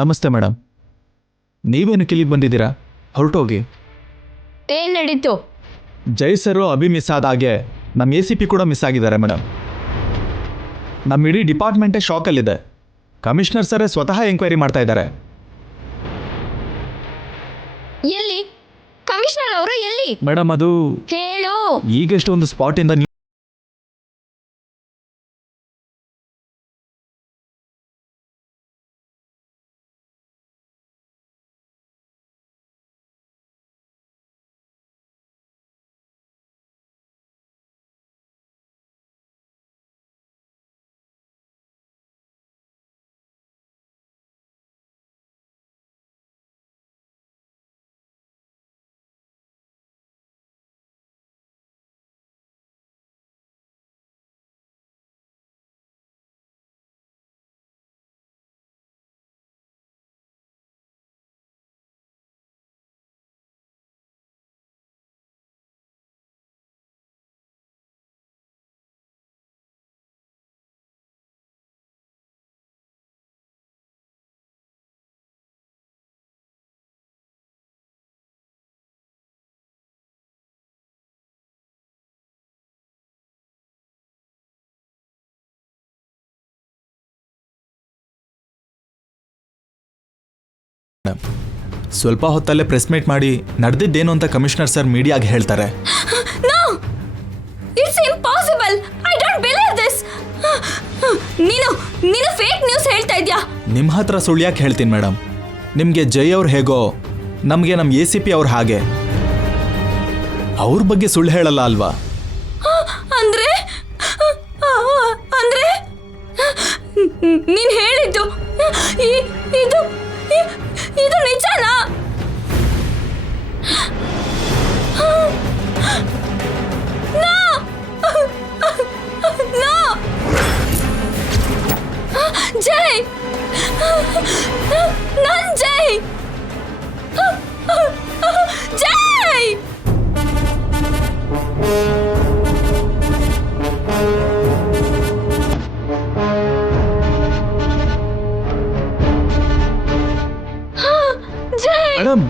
ನಮಸ್ತೆ ಮೇಡಮ್, ನೀವೇನು ಇಲ್ಲಿಗೆ ಬಂದಿದ್ದೀರಾ? ಹೊರಟೋಗಿ. ಏನ್ ನಡೀತು? ಜೈ ಸರು ಅಭಿ ಮಿಸ್ ಆದ ಹಾಗೆ ನಮ್ಮ ACP ಕೂಡ ಮಿಸ್ ಆಗಿದ್ದಾರೆ ಮೇಡಮ್. ನಮ್ಮ ಇಡೀ ಡಿಪಾರ್ಟ್ಮೆಂಟೇ ಶಾಕಲ್ಲಿದೆ. ಕಮಿಷನರ್ ಸರೇ ಸ್ವತಃ ಎಂಕ್ವೈರಿ ಮಾಡ್ತಾ ಇದ್ದಾರೆ. ಎಲ್ಲಿ ಕಮಿಷನರ್ ಅವರು? ಎಲ್ಲಿ ಮೇಡಮ್ ಅದು ಹೇಳು. ಈಗಷ್ಟು ಒಂದು ಸ್ಪಾಟಿಂದ ಸ್ವಲ್ಪ ಹೊತ್ತಲ್ಲೇ ಪ್ರೆಸ್ ಮೀಟ್ ಮಾಡಿ ನಡೆದಿದ್ದೇನು ಅಂತ ಕಮಿಷನರ್ ಸರ್ ಮೀಡಿಯಾಗೆ ಹೇಳ್ತಾರೆ. No, it's impossible. I don't believe this. ನೀನು ಫೇಕ್ ನ್ಯೂಸ್ ಹೇಳ್ತಾ ಇದ್ಯಾ? ನಿಮ್ಮ ಹತ್ರ ಸುಳ್ಳ್ಯಾಕೆ ಹೇಳ್ತೀನಿ ಮೇಡಮ್. ನಿಮಗೆ ಜೈ ಅವ್ರು ಹೇಗೋ ನಮಗೆ ನಮ್ಮ ACP ಅವ್ರು ಹಾಗೆ. ಅವ್ರ ಬಗ್ಗೆ ಸುಳ್ಳು ಹೇಳಲ್ಲ ಅಲ್ವಾ? ಅಂದ್ರೆ ನೀನ್ ಹೇಳಿದ್ದು ಇದು ನಿಜನಾ? ಜೈ, ನನ್ ಜೈ, ಜೈ. ಮೇಡಮ್,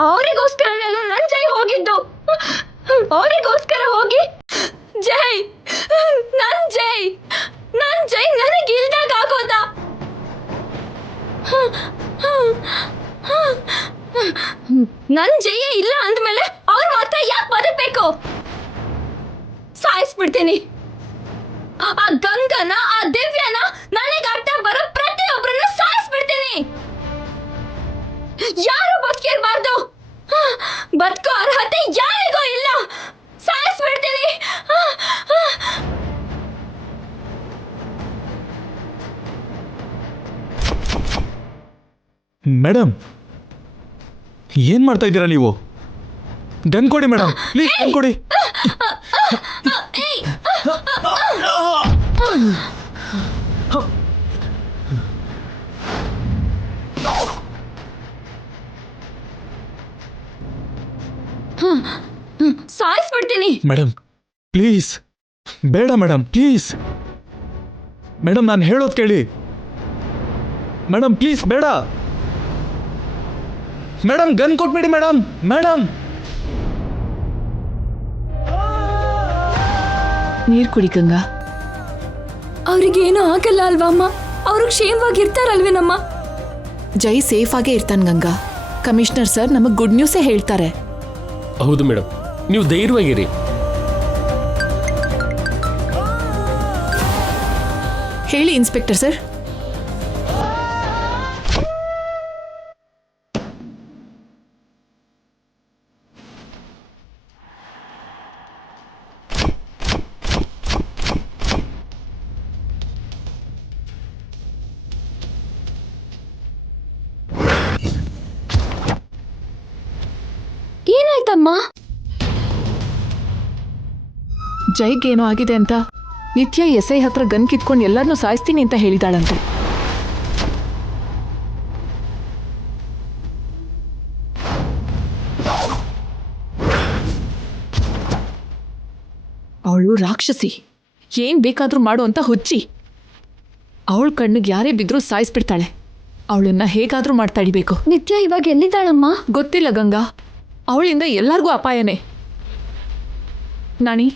ಅವರಿಗೋಸ್ಕರ ನನ್ ಜೈ ಹೋಗಿದ್ದು. ಅವರಿಗೋಸ್ಕರ ಹೋಗಿ ಜೈ, ನನ್ ಜೈ ನನಗಿಲ್ದಾಗ ಆಗೋದ? ನನ್ ಜೈಯೇ ಇಲ್ಲ ಅಂದ್ಮೇಲೆ ಅವ್ರ ಮಾತ್ರ ಯಾಕೆ ಬದುಕಬೇಕು? ಸಾಯಿಸ್ಬಿಡ್ತೀನಿ. ಆ ಗಂಗನ, ಆ ದಿವ್ಯನ, ನನಗೆ ಅಡ್ಡ ಬರೋ ಪ್ರತಿಯೊಬ್ಬರನ್ನ ಸಾಯಿಸ್ಬಿಡ್ತೀನಿ. ಯಾರು ಬದುಕಿರ್ಬಾರ್ದು. ಬದುಕೋ ಅರ್ಹತೆ ಯಾರಿಗೂ ಇಲ್ಲ. ಸಾಯಿಸ್ಬಿಡ್ತೀನಿ. ಮೇಡಮ್ ಏನ್ ಮಾಡ್ತಾ ಇದ್ದೀರಾ ನೀವು? ಗನ್ ಕೊಡಿ ಮೇಡಮ್, ಪ್ಲೀಸ್ ಗನ್ ಕೊಡಿ. ಸಾಯಿಸ್ಬಿಡ್ತೀನಿ. ಮೇಡಮ್ ಪ್ಲೀಸ್, ಬೇಡ ಮೇಡಮ್, ಪ್ಲೀಸ್ ಮೇಡಮ್, ನಾನು ಹೇಳೋದು ಕೇಳಿ ಮೇಡಮ್, ಪ್ಲೀಸ್ ಬೇಡ ಮೇಡಮ್, ಗನ್ ಕೊಟ್ಬಿಡಿ ಮೇಡಮ್. ಮೇಡಮ್ ನೀರ್ ಕುಡಿ ಗಂಗಾ. ಅವ್ರಿಗೇನು ಆಗಲ್ಲ ಅಲ್ವಾ ಅಮ್ಮ? ಅವ್ರು ಕ್ಷೇಮವಾಗಿರ್ತಾರಲ್ವೇನಮ್ಮ? ಜೈ ಸೇಫ್ ಆಗೇ ಇರ್ತಾನೆ ಗಂಗಾ. ಕಮಿಷನರ್ ಸರ್ ನಮಗೆ ಗುಡ್ ನ್ಯೂಸೇ ಹೇಳ್ತಾರೆ. ಹೌದು ಮೇಡಮ್, ನೀವು ಧೈರ್ಯವಾಗಿರಿ. ಹೇಳಿ ಇನ್ಸ್ಪೆಕ್ಟರ್ ಸರ್. ಏನಾಯ್ತಮ್ಮ? ಜೈಗೇನೋ ಆಗಿದೆ ಅಂತ ನಿತ್ಯ ಎಸ್ಐ ಹತ್ರ ಗನ್ ಕಿತ್ಕೊಂಡು ಎಲ್ಲರನ್ನೂ ಸಾಯಿಸ್ತೀನಿ ಅಂತ ಹೇಳಿದಾಳಂತೆ. ಅವಳು ರಾಕ್ಷಸಿ, ಏನ್ ಬೇಕಾದ್ರೂ ಮಾಡು ಅಂತ ಹುಚ್ಚಿ. ಅವಳ ಕಣ್ಣಿಗೆ ಯಾರೇ ಬಿದ್ರೂ ಸಾಯಿಸ್ಬಿಡ್ತಾಳೆ. ಅವಳನ್ನ ಹೇಗಾದ್ರೂ ಮಾಡ್ತಾಡಿಬೇಕು. ನಿತ್ಯ ಇವಾಗ ಎಲ್ಲಿದ್ದಾಳಮ್ಮ? ಗೊತ್ತಿಲ್ಲ ಗಂಗಾ, ಅವಳಿಂದ ಎಲ್ಲರಿಗೂ ಅಪಾಯನೇ. ನಾಣಿ,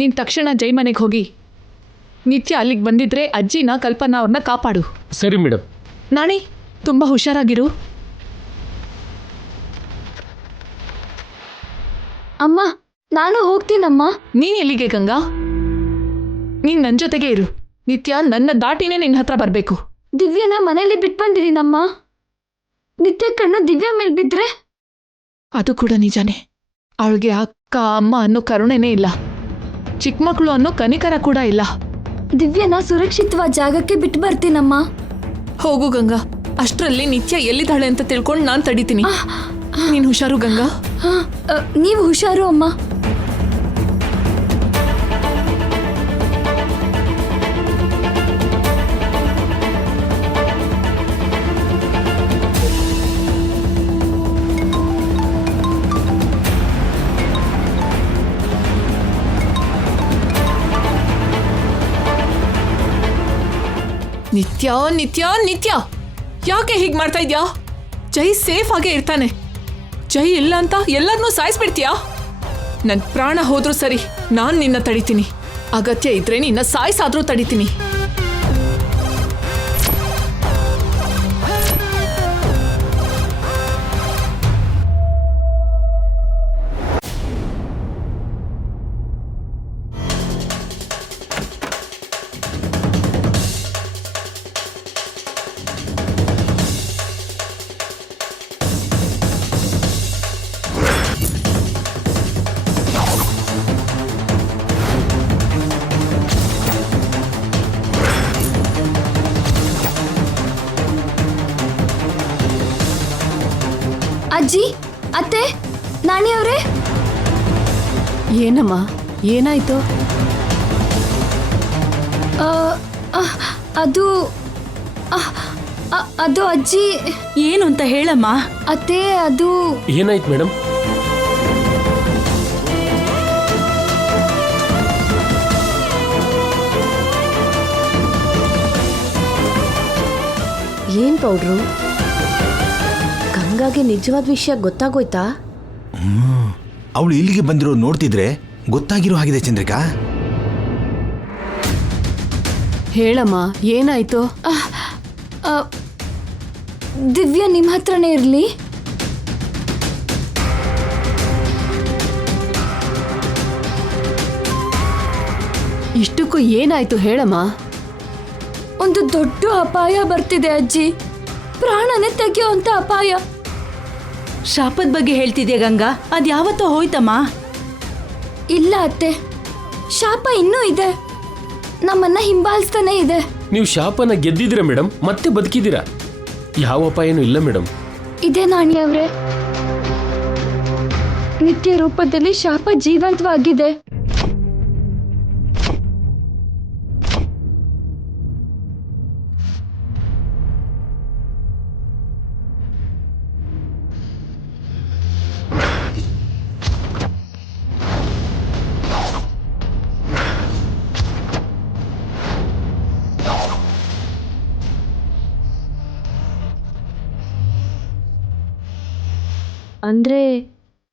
ನೀನು ತಕ್ಷಣ ಜೈ ಮನೆಗೆ ಹೋಗಿ ನಿತ್ಯ ಅಲ್ಲಿಗೆ ಬಂದಿದ್ರೆ ಅಜ್ಜಿನ ಕಲ್ಪನಾ ಅವ್ರನ್ನ ಕಾಪಾಡು. ಸರಿ ಮೇಡಮ್. ನಾಣಿ, ತುಂಬ ಹುಷಾರಾಗಿರು. ಅಮ್ಮ, ನಾನು ಹೋಗ್ತೀನಮ್ಮ. ನೀನು ಎಲ್ಲಿಗೆ ಗಂಗಾ? ನೀನು ನನ್ನ ಜೊತೆಗೆ ಇರು. ನಿತ್ಯ ನನ್ನ ದಾಟಿನೇ ನಿನ್ನ ಹತ್ರ ಬರಬೇಕು. ದಿವ್ಯನ ಮನೇಲಿ ಬಿಟ್ಟು ಬಂದಿದ್ದೀನಮ್ಮ. ನಿತ್ಯ ಕಣ್ಣು ದಿವ್ಯ ಮೇಲೆ ಬಿದ್ರೆ? ಅದು ಕೂಡ ನಿಜಾನೇ. ಅವಳಿಗೆ ಅಕ್ಕ ಅಮ್ಮ ಅನ್ನೋ ಕರುಣೆನೇ ಇಲ್ಲ. ಚಿಕ್ಕ ಮಕ್ಕಳು ಅನ್ನೋ ಕನಿಕರ ಕೂಡ ಇಲ್ಲ. ದಿವ್ಯನ ಸುರಕ್ಷಿತವಾದ ಜಾಗಕ್ಕೆ ಬಿಟ್ಟು ಬರ್ತೀನಮ್ಮ. ಹೋಗು ಗಂಗಾ. ಅಷ್ಟರಲ್ಲಿ ನಿತ್ಯ ಎಲ್ಲಿದ್ದಾಳೆ ಅಂತ ತಿಳ್ಕೊಂಡು ನಾನು ತಡಿತೀನಿ. ನೀನು ಹುಷಾರು ಗಂಗಾ. ನೀವು ಹುಷಾರು ಅಮ್ಮ. ನಿತ್ಯ ನಿತ್ಯ ನಿತ್ಯ, ಯಾಕೆ ಹೀಗೆ ಮಾಡ್ತಾ ಇದ್ಯಾ? ಜೈ ಸೇಫ್ ಆಗೇ ಇರ್ತಾನೆ. ಜೈ ಇಲ್ಲ ಅಂತ ಎಲ್ಲರನ್ನೂ ಸಾಯಿಸ್ಬಿಡ್ತೀಯಾ? ನನ್ನ ಪ್ರಾಣ ಹೋದ್ರೂ ಸರಿ, ನಾನು ನಿನ್ನ ತಡಿತೀನಿ. ಅಗತ್ಯ ಇದ್ರೆ ನಿನ್ನ ಸಾಯಿಸಾದ್ರೂ ತಡಿತೀನಿ. ಅಜ್ಜಿ, ಅತ್ತೆ, ನಾಣಿ ಅವರೇ. ಏನಮ್ಮ, ಏನಾಯ್ತು? ಅದು ಅದು ಅಜ್ಜಿ. ಏನು ಅಂತ ಹೇಳಮ್ಮ. ಅತ್ತೆ, ಅದು ಏನಾಯ್ತು ಮೇಡಮ್? ಏನ್ ಪೌಡ್ರು? ಗಂಗಾಗೆ ನಿಜವಾದ ವಿಷಯ ಗೊತ್ತಾಗೋಯ್ತಾ? ಅವಳು ಇಲ್ಲಿಗೆ ಬಂದಿರೋ ನೋಡ್ತಿದ್ರೆ ಗೊತ್ತಾಗಿರೋ ಹಾಗಿದೆ ಚಂದ್ರಿಕಾ. ಹೇಳಮ್ಮ, ಏನಾಯ್ತು? ದಿವ್ಯ ನಿಮ್ಮ ಹತ್ರನೇ ಇರಲಿ. ಇಷ್ಟಕ್ಕೂ ಏನಾಯ್ತು ಹೇಳಮ್ಮ. ಒಂದು ದೊಡ್ಡ ಅಪಾಯ ಬರ್ತಿದೆ ಅಜ್ಜಿ. ಪ್ರಾಣನೇ ತೆಗೆಯುವಂತ ಅಪಾಯ. ಶಾಪದ ಬಗ್ಗೆ ಹೇಳ್ತಿದ್ಯಾ ಗಂಗಾ? ಅದ್ ಯಾವತ್ತೋ ಹೋಯ್ತಮ್ಮ. ಇಲ್ಲ ಅತ್ತೆ, ಶಾಪ ಇನ್ನೂ ಇದೆ. ನಮ್ಮನ್ನ ಹಿಂಬಾಲಿಸ್ತಾನೆ ಇದೆ. ನೀವು ಶಾಪನ ಗೆದ್ದಿದ್ದೀರಾ ಮೇಡಮ್, ಮತ್ತೆ ಬದುಕಿದ್ದೀರಾ. ಯಾವ ಅಪಾಯನೂ ಇಲ್ಲ ಮೇಡಮ್. ಇದೇ ನಾಣಿ ಅವರೇ, ನಿತ್ಯ ರೂಪದಲ್ಲಿ ಶಾಪ ಜೀವಂತವಾಗಿದೆ. ಅಂದ್ರೆ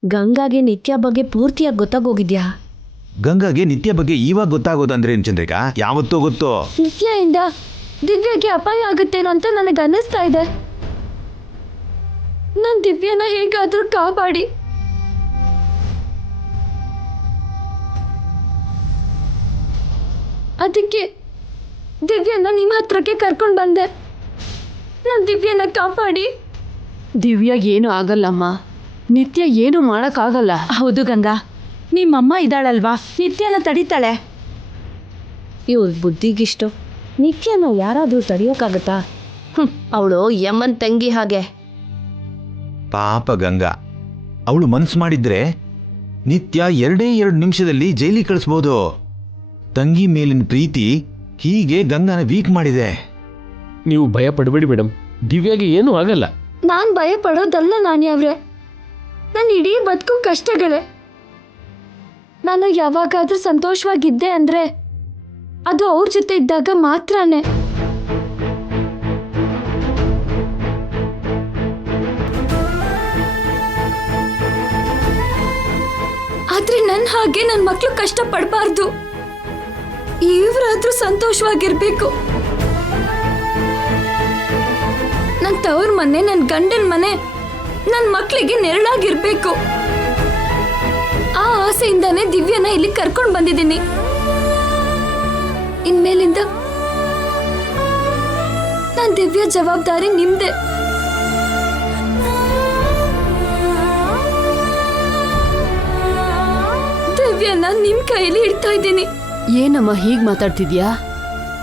ಗಂಗಾಗೆ ನಿತ್ಯ ಬಗ್ಗೆ ಪೂರ್ತಿಯಾಗಿ ಗೊತ್ತಾಗೋಗಿದ್ಯಾ? ಗಂಗಾಗೆ ನಿತ್ಯ ಬಗ್ಗೆ ಇವಾಗ ಗೊತ್ತಾಗೋದಂದ್ರೆ ಏನು ಚಂದ್ರಿಕಾ? ಯಾವತ್ತೋ ಗೊತ್ತೋ. ನಿತ್ಯದಿಂದ ದಿವ್ಯಗೆ ಅಪಾಯ ಆಗುತ್ತೇನೋ ಅಂತ ನನಗೆ ಅನ್ನಿಸ್ತಾ ಇದೆ. ನಾನು ದಿವ್ಯನ ಹೇಗಾದ್ರೂ ಕಾಪಾಡಿ. ದಿವ್ಯನ ನಿಮ್ಮ ಹತ್ರಕ್ಕೆ ಕರ್ಕೊಂಡು ಬಂದೆ. ನಾನು ದಿವ್ಯನ ಕಾಪಾಡಿ. ದಿವ್ಯ ಏನು ಆಗಲ್ಲಮ್ಮ, ನಿತ್ಯ ಏನು ಮಾಡೋಕ್ಕಾಗಲ್ಲ. ಹೌದು ಗಂಗಾ, ನಿಮ್ಮಮ್ಮ ಇದ್ದಾಳಲ್ವಾ, ನಿತ್ಯನ ತಡಿತಾಳೆ. ಇವ್ರ ಬುದ್ಧಿಗಿಷ್ಟು ನಿತ್ಯನ ಯಾರಾದರೂ ತಡೆಯೋಕ್ಕಾಗತ್ತಾ? ಅವಳು ಯಮ್ಮನ್ ತಂಗಿ ಹಾಗೆ. ಪಾಪ ಗಂಗಾ, ಅವಳು ಮನ್ಸು ಮಾಡಿದ್ರೆ ನಿತ್ಯ 2 ನಿಮಿಷದಲ್ಲಿ ಜೈಲಿಗೆ ಕಳಿಸ್ಬೋದು. ತಂಗಿ ಮೇಲಿನ ಪ್ರೀತಿ ಹೀಗೆ ಗಂಗಾನ ವೀಕ್ ಮಾಡಿದೆ. ನೀವು ಭಯ ಪಡಬೇಡಿ ಮೇಡಮ್, ದಿವ್ಯಾಗೆ ಏನೂ ಆಗಲ್ಲ. ನಾನು ಭಯ ಪಡೋದಲ್ಲ ನಾಣ್ಯವ್ರೆ, ನನ್ನ ಇಡೀ ಬದುಕು ಕಷ್ಟಗಳೇ. ನಾನು ಯಾವಾಗಾದ್ರೂ ಸಂತೋಷವಾಗಿದ್ದೆ ಅಂದರೆ ಅದು ಅವ್ರ ಜೊತೆ ಇದ್ದಾಗ ಮಾತ್ರನೇ. ಆದ್ರೆ ನನ್ನ ಹಾಗೆ ನನ್ನ ಮಕ್ಕಳು ಕಷ್ಟ ಪಡಬಾರ್ದು. ಇವರಾದ್ರೂ ಸಂತೋಷವಾಗಿರ್ಬೇಕು. ನನ್ನ ತವ್ರ ಮನೆ, ನನ್ನ ಗಂಡನ ಮನೆ, ನನ್ನ ಮಕ್ಕಳಿಗೆ ನೆರಳಾಗಿರ್ಬೇಕು. ಆ ಆಸೆಯಿಂದಾನೇ ದಿವ್ಯನ ಇಲ್ಲಿ ಕರ್ಕೊಂಡು ಬಂದಿದ್ದೀನಿ. ಇನ್ಮೇಲಿಂದ ನನ್ನ ದಿವ್ಯ ಜವಾಬ್ದಾರಿ ನಿಮ್ದೆ. ದಿವ್ಯನ ನಿಮ್ ಕೈಯಲ್ಲಿ ಇಡ್ತಾ ಇದ್ದೀನಿ. ಏನಮ್ಮ ಹೀಗೆ ಮಾತಾಡ್ತಿದ್ಯಾ?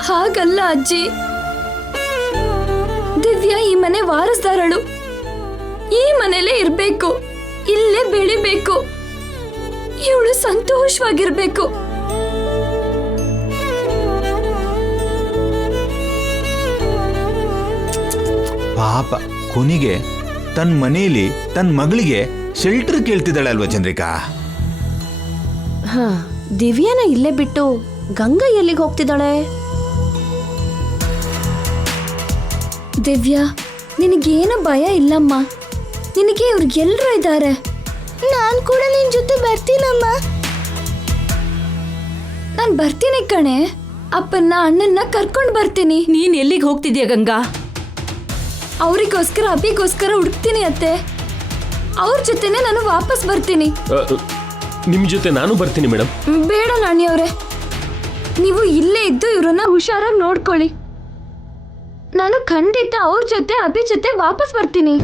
ಹಾಗಲ್ಲ ಅಜ್ಜಿ, ದಿವ್ಯ ಈ ಮನೆ ವಾರಸ್ದಾರಳು. ಈ ಮನೇಲೇ ಇರ್ಬೇಕು, ಇಲ್ಲೇ ಬೆಳಿಬೇಕು, ಇವಳು ಸಂತೋಷವಾಗಿರ್ಬೇಕು. ಪಾಪ, ಕೊನೆಗೆ ತನ್ನ ಮನೆಯಲ್ಲಿ ತನ್ನ ಮಗಳಿಗೆ ಶೆಲ್ಟರ್ ಕೇಳ್ತಿದ್ದಾಳೆ ಅಲ್ವಾ ಚಂದ್ರಿಕಾ? ಹಾ, ದಿವ್ಯಾನ ಇಲ್ಲೇ ಬಿಟ್ಟು ಗಂಗಾ ಎಲ್ಲಿಗೆ ಹೋಗ್ತಿದ್ದಾಳೆ? ದಿವ್ಯಾ, ನಿನಗೇನು ಭಯ ಇಲ್ಲಮ್ಮ. ನಿನಗೆ ಇವ್ರಿಗೆಲ್ಲರೂ ಇದ್ದಾರೆ. ನಾನು ಕೂಡ ನಿನ್ ಜೊತೆ ಬರ್ತೀನಮ್ಮ. ನಾನು ಬರ್ತೀನಿ ಕಣೆ. ಅಪ್ಪನ್ನ ಅಣ್ಣನ್ನ ಕರ್ಕೊಂಡು ಬರ್ತೀನಿ. ನೀನ್ ಎಲ್ಲಿಗೆ ಹೋಗ್ತಿದ್ಯಾ ಗಂಗಾ? ಅವರಿಗೋಸ್ಕರ, ಅಭಿಗೋಸ್ಕರ ಹುಡುಕ್ತೀನಿ ಅತ್ತೆ. ಅವ್ರ ಜೊತೆನೆ ನಾನು ವಾಪಸ್ ಬರ್ತೀನಿ. ನಿಮ್ಮ ಜೊತೆ ನಾನು ಬರ್ತೀನಿ ಮೇಡಮ್. ಬೇಡ ನಾಣಿಯವ್ರೆ, ನೀವು ಇಲ್ಲೇ ಇದ್ದು ಇವ್ರನ್ನ ಹುಷಾರಾಗಿ ನೋಡ್ಕೊಳ್ಳಿ. ನಾನು ಖಂಡಿತ ಅವ್ರ ಜೊತೆ, ಅಭಿ ಜೊತೆ ವಾಪಸ್ ಬರ್ತೀನಿ.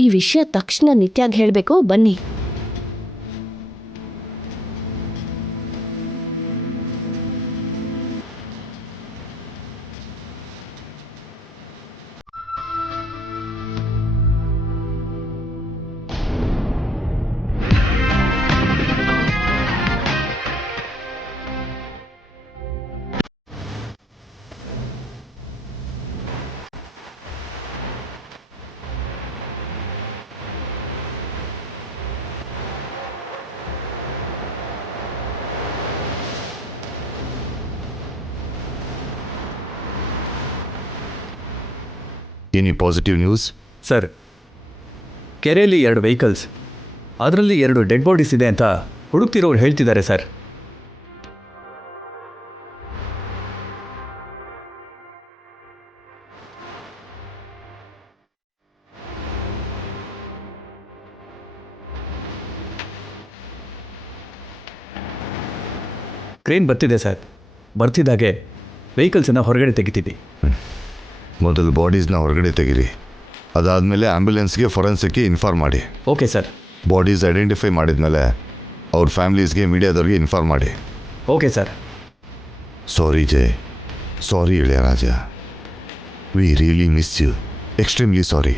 ಈ ವಿಷಯ ತಕ್ಷಣ ನಿತ್ಯಾಗ್ ಹೇಳಬೇಕು, ಬನ್ನಿ. Any positive news? ಸರ್, ಕೆರೆಯಲ್ಲಿ 2 ವೆಹಿಕಲ್ಸ್ ಅದರಲ್ಲಿ 2 ಡೆಡ್ ಬಾಡೀಸ್ ಇದೆ ಅಂತ ಹುಡುಕ್ತಿರೋರು ಹೇಳ್ತಿದ್ದಾರೆ ಸರ್. ಕ್ರೇನ್ ಬರ್ತಿದೆ ಸರ್. ಬರ್ತಿದ್ದಾಗೆ ವೆಹಿಕಲ್ಸನ್ನು ಹೊರಗಡೆ ತೆಗಿತೀವಿ. ಮೊದಲು ಬಾಡೀಸ್ನ ಹೊರಗಡೆ ತೆಗೀರಿ. ಅದಾದಮೇಲೆ ಆ್ಯಂಬುಲೆನ್ಸ್ಗೆ ಫೊರೆನ್ಸಿಕ್ಗೆ ಇನ್ಫಾರ್ಮ್ ಮಾಡಿ. Okay sir. ಬಾಡೀಸ್ ಐಡೆಂಟಿಫೈ ಮಾಡಿದ್ಮೇಲೆ ಅವ್ರ ಫ್ಯಾಮ್ಲೀಸ್ಗೆ ಮೀಡಿಯಾದವ್ರಿಗೆ ಇನ್ಫಾರ್ಮ್ ಮಾಡಿ. Okay sir. Sorry Jay, sorry Ilaiyaraaja, we really miss you, extremely sorry.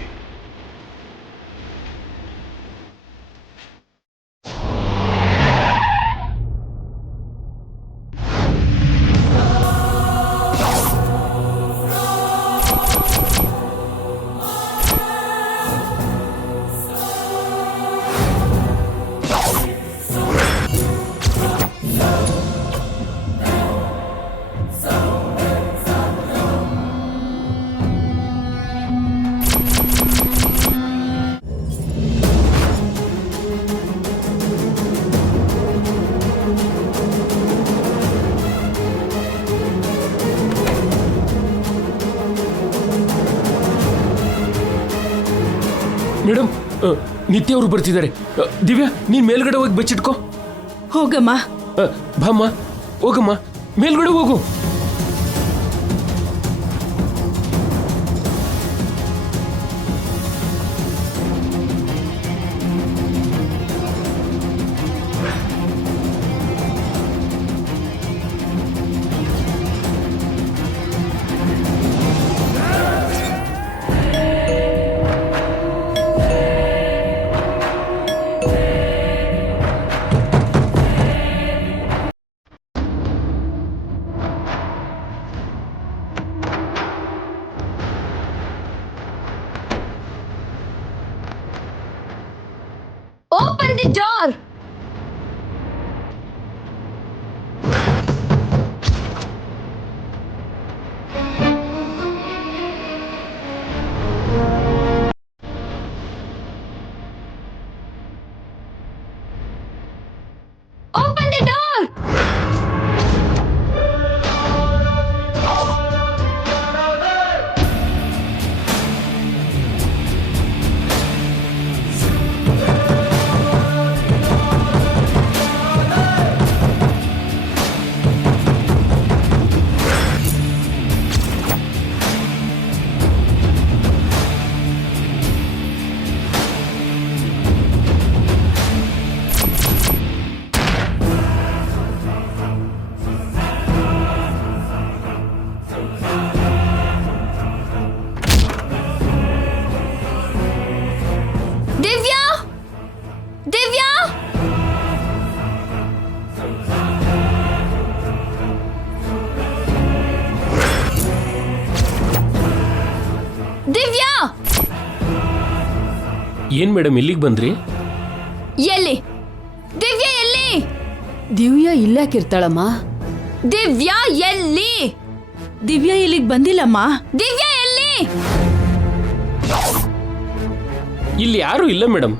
Madam, Nithya ಅವರು ಬರ್ತಿದ್ದಾರೆ. ದಿವ್ಯಾ, ನೀನ್ ಮೇಲ್ಗಡೆ ಹೋಗಿ ಬಚ್ಚಿಟ್ಕೋ. ಹೋಗಮ್ಮ. ಬಾಮ್ಮ, ಹೋಗಮ್ಮ, ಮೇಲ್ಗಡೆ ಹೋಗು. Open the door! Open the door! Divya! Divya! Divya! ಏನ್ ಮೇಡಮ್ ಇಲ್ಲಿಗೆ ಬಂದ್ರಿ? ಎಲ್ಲಿ? ದಿವ್ಯಾ ಎಲ್ಲಿ? ದಿವ್ಯಾ ಇಲ್ಲಾಕಿರ್ತಾಳಮ್ಮ. ದಿವ್ಯಾ ಎಲ್ಲಿ? ದಿವ್ಯಾ ಇಲ್ಲಿಗೆ ಬಂದಿಲ್ಲಮ್ಮ. ದಿವ್ಯಾ ಎಲ್ಲಿ? ಇಲ್ಲಿ ಯಾರು ಇಲ್ಲ ಮೇಡಮ್.